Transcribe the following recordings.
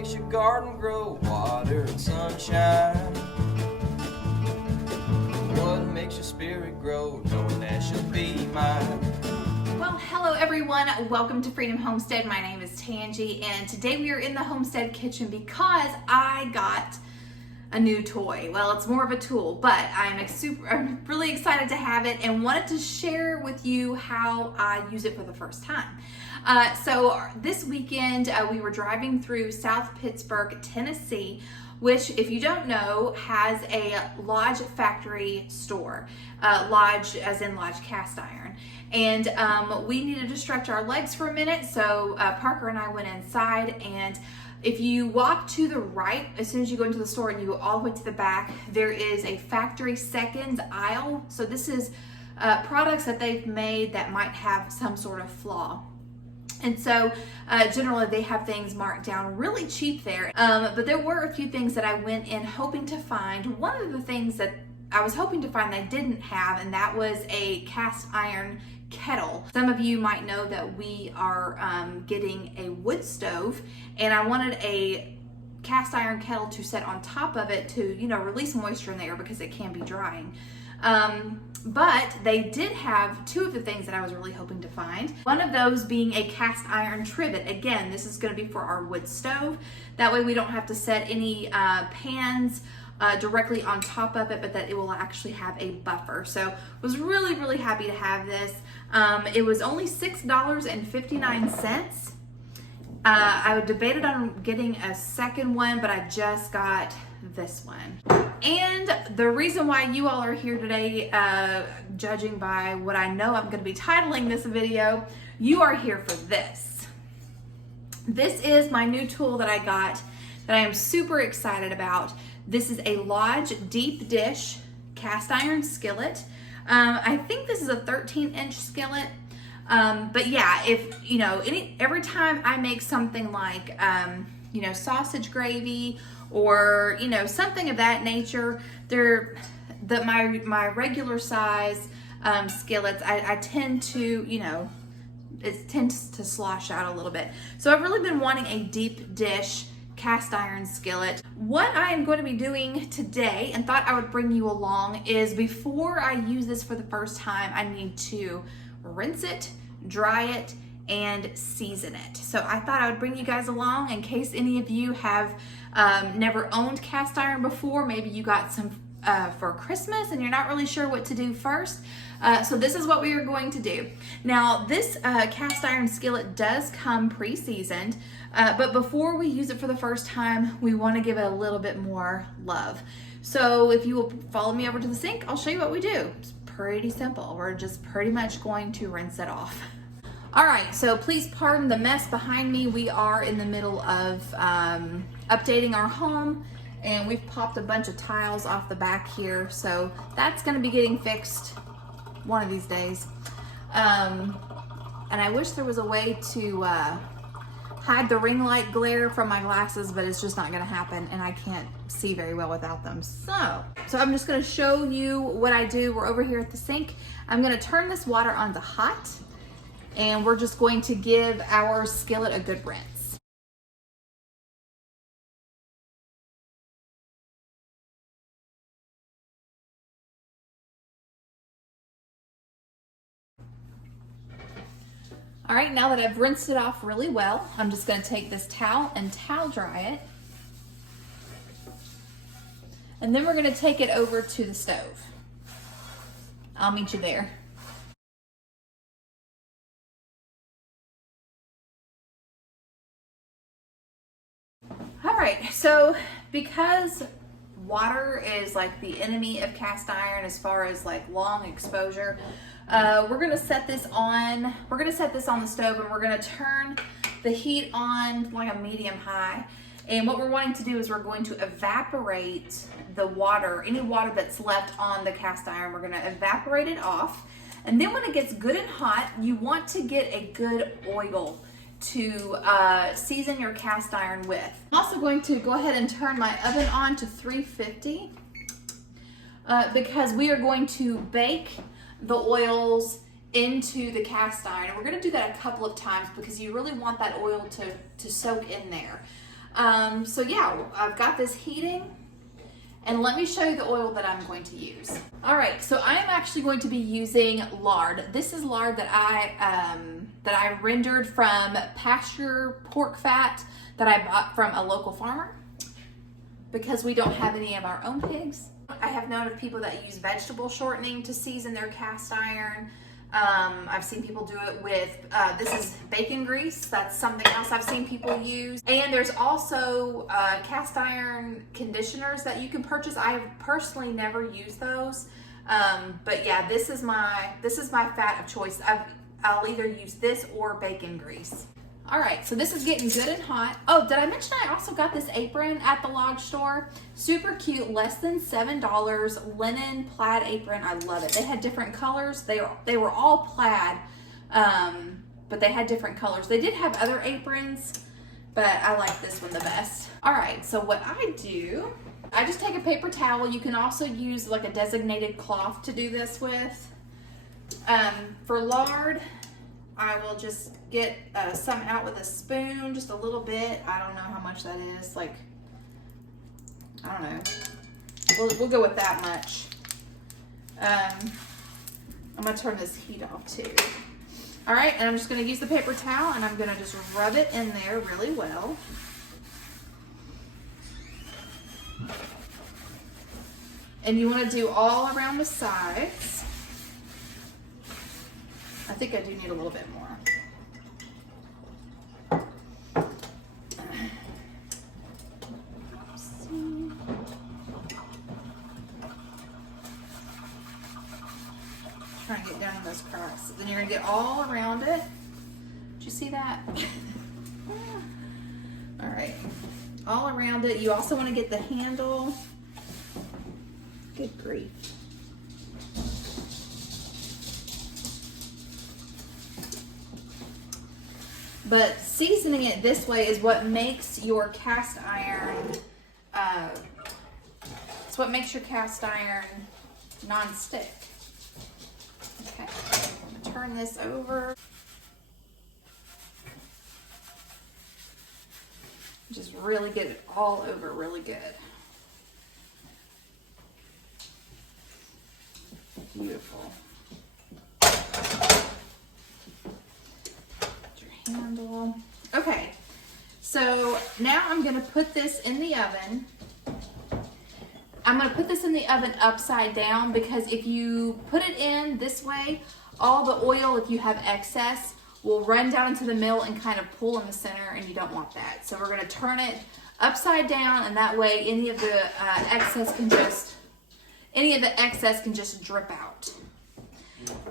makes your garden grow? Water and sunshine. What makes your spirit grow? Knowing that she'll be mine. Well, hello everyone. Welcome to Freedom Homestead. My name is Tangi, and today we are in the homestead kitchen because I got a new toy. Well, it's more of a tool, but I'm really excited to have it and wanted to share with you how I use it for the first time. So this weekend we were driving through South Pittsburgh, Tennessee, which, if you don't know, has a Lodge factory store. Lodge as in Lodge cast iron. And we needed to stretch our legs for a minute, so Parker and I went inside, and if you walk to the right, as soon as you go into the store and you go all the way to the back, there is a factory seconds aisle. So this is products that they've made that might have some sort of flaw. And so generally they have things marked down really cheap there. But there were a few things that I went in hoping to find. One of the things that I was hoping to find that I didn't have, and that was a cast iron kettle. Some of you might know that we are getting a wood stove, and I wanted a cast iron kettle to set on top of it to, release moisture in the air because it can be drying. But they did have two of the things that I was really hoping to find. One of those being a cast iron trivet. Again, this is going to be for our wood stove. That way we don't have to set any pans directly on top of it, but that it will actually have a buffer. So was really, really happy to have this. It was only $6.59. I debated on getting a second one, but I just got this one. And the reason why you all are here today, judging by what I know I'm going to be titling this video, you are here for this. This is my new tool that I got that I am super excited about. This is a Lodge deep dish cast iron skillet. I think this is a 13-inch skillet. But yeah, if every time I make something like sausage gravy or something of that nature, my regular size skillets, I tend to it tends to slosh out a little bit. So I've really been wanting a deep dish cast iron skillet. What I am going to be doing today, and thought I would bring you along, is before I use this for the first time, I need to rinse it, dry it, and season it. So I thought I would bring you guys along in case any of you have never owned cast iron before. Maybe you got some for Christmas and you're not really sure what to do first. So this is what we are going to do. Now this cast iron skillet does come pre-seasoned, but before we use it for the first time, we want to give it a little bit more love. So if you will follow me over to the sink, I'll show you what we do. It's pretty simple. We're just pretty much going to rinse it off. All right, so please pardon the mess behind me. We are in the middle of updating our home, and we've popped a bunch of tiles off the back here, so that's gonna be getting fixed one of these days. And I wish there was a way to hide the ring light glare from my glasses, but it's just not gonna happen, and I can't see very well without them. So I'm just gonna show you what I do. We're over here at the sink. I'm gonna turn this water on to hot, and we're just going to give our skillet a good rinse. All right, now that I've rinsed it off really well, I'm just gonna take this towel and towel dry it. And then we're gonna take it over to the stove. I'll meet you there. All right, so because water is like the enemy of cast iron as far as like long exposure, we're gonna set this on. We're gonna set this on the stove, and we're gonna turn the heat on like a medium high. And what we're wanting to do is we're going to evaporate the water, any water that's left on the cast iron. We're gonna evaporate it off, and then when it gets good and hot, you want to get a good oil to season your cast iron with. I'm also going to go ahead and turn my oven on to 350 because we are going to bake the oils into the cast iron. And we're going to do that a couple of times because you really want that oil to soak in there. So yeah, I've got this heating. And let me show you the oil that I'm going to use. All right, so I am actually going to be using lard. This is lard that I rendered from pasture pork fat that I bought from a local farmer because we don't have any of our own pigs. I have known of people that use vegetable shortening to season their cast iron. I've seen people do it with, this is bacon grease. That's something else I've seen people use. And there's also cast iron conditioners that you can purchase. I have personally never used those. But yeah, this is my fat of choice. I'll either use this or bacon grease. All right, so this is getting good and hot. Oh, did I mention I also got this apron at the log store? Super cute, less than $7, linen plaid apron. I love it. They had different colors. They were all plaid, but they had different colors. They did have other aprons, but I like this one the best. All right, so what I do, I just take a paper towel. You can also use like a designated cloth to do this with. For lard, I will just get some out with a spoon, just a little bit. I don't know how much that is. Like, I don't know. We'll go with that much. I'm gonna turn this heat off too. All right, and I'm just gonna use the paper towel and I'm gonna just rub it in there really well. And you wanna do all around the sides. I think I do need a little bit more. Trying to get down in those cracks. Then you're gonna get all around it. Did you see that? All right, all around it. You also want to get the handle. Good grief. But seasoning it this way is what makes your cast iron, it's what makes your cast iron non-stick. Okay, I'm gonna turn this over. Just really get it all over really good. Beautiful. Handle. Okay, so now I'm going to put this in the oven. I'm going to put this in the oven upside down because if you put it in this way, all the oil, if you have excess, will run down into the middle and kind of pull in the center, and you don't want that. So we're going to turn it upside down, and that way any of the excess can just drip out.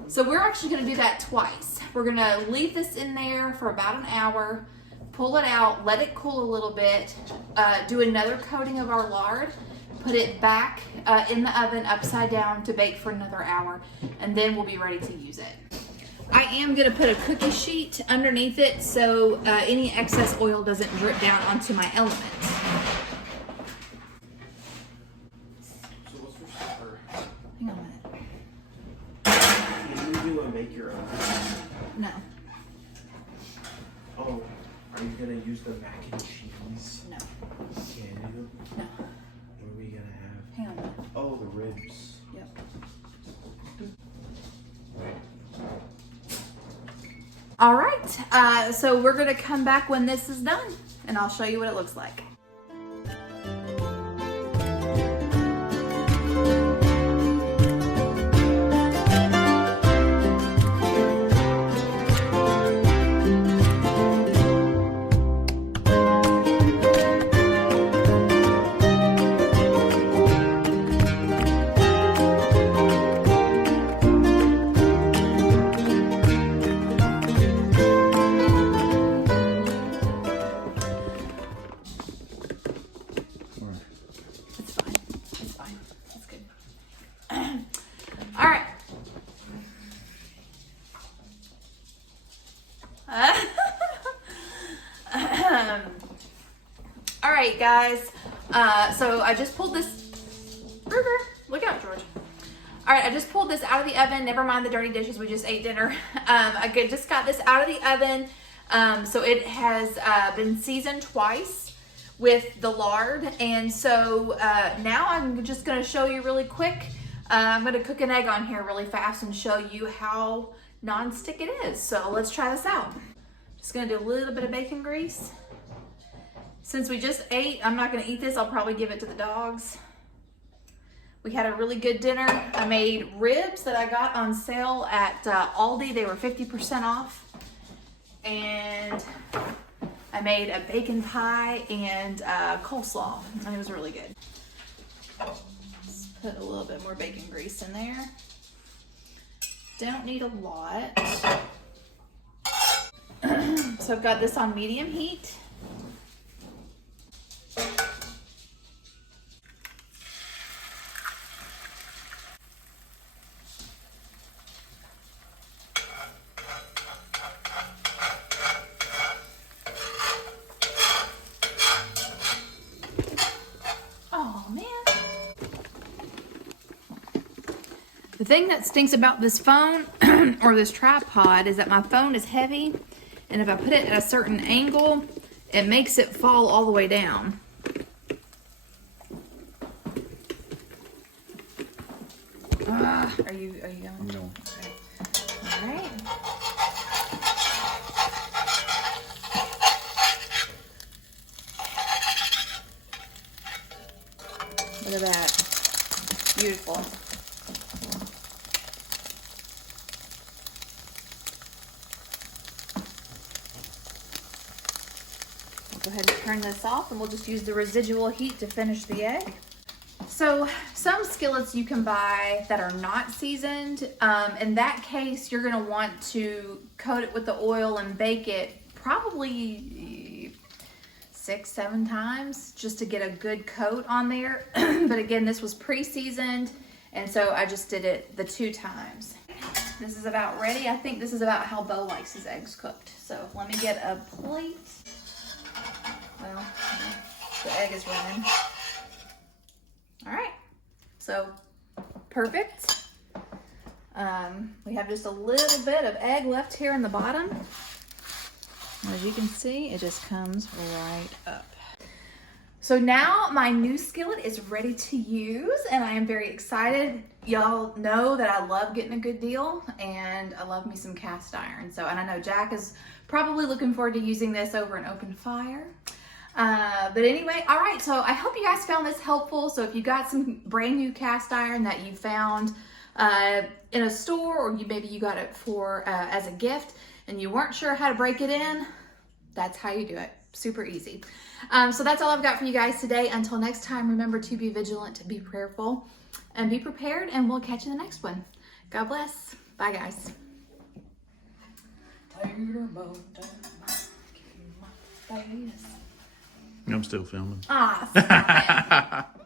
So we're actually going to do that twice. We're going to leave this in there for about an hour, pull it out, let it cool a little bit, do another coating of our lard, put it back in the oven upside down to bake for another hour, and then we'll be ready to use it. I am going to put a cookie sheet underneath it so any excess oil doesn't drip down onto my elements. Hang on a minute. You want to make your own? No. Oh, are you gonna use the mac and cheese? No. Can No. What are we gonna have? Hang on a minute. Oh, the ribs. Yep. All right, so we're gonna come back when this is done and I'll show you what it looks like. It's fine. It's fine. It's good. All right. All right, guys. So I just pulled this. Look out, George. All right, I just pulled this out of the oven. Never mind the dirty dishes. We just ate dinner. I just got this out of the oven. So it has been seasoned twice with the lard. And so now I'm just gonna show you really quick. I'm gonna cook an egg on here really fast and show you how non-stick it is. So let's try this out. Just gonna do a little bit of bacon grease. Since we just ate, I'm not gonna eat this. I'll probably give it to the dogs. We had a really good dinner. I made ribs that I got on sale at Aldi. They were 50% off. And I made a bacon pie and coleslaw, and it was really good. Let's put a little bit more bacon grease in there. Don't need a lot. So I've got this on medium heat. The thing that stinks about this phone or this tripod is that my phone is heavy, and if I put it at a certain angle, it makes it fall all the way down. Are you going? No. Okay. All right. Look at that. Beautiful. Go ahead and turn this off, and we'll just use the residual heat to finish the egg. So some skillets you can buy that are not seasoned. In that case, you're gonna want to coat it with the oil and bake it probably 6-7 times just to get a good coat on there. But again, this was pre-seasoned, and so I just did it the 2 times. This is about ready. I think this is about how Bo likes his eggs cooked. So let me get a plate. Well, the egg is running. All right, so perfect. We have just a little bit of egg left here in the bottom. As you can see, it just comes right up. So now my new skillet is ready to use, and I am very excited. Y'all know that I love getting a good deal, and I love me some cast iron. So, and I know Jack is probably looking forward to using this over an open fire. But anyway, all right, so I hope you guys found this helpful. So if you got some brand new cast iron that you found in a store, or maybe you got it for as a gift and you weren't sure how to break it in, that's how you do it. Super easy. So that's all I've got for you guys today. Until next time, remember to be vigilant, to be prayerful, and be prepared, and we'll catch you in the next one. God bless. Bye, guys. I'm still filming. Ah, stop it.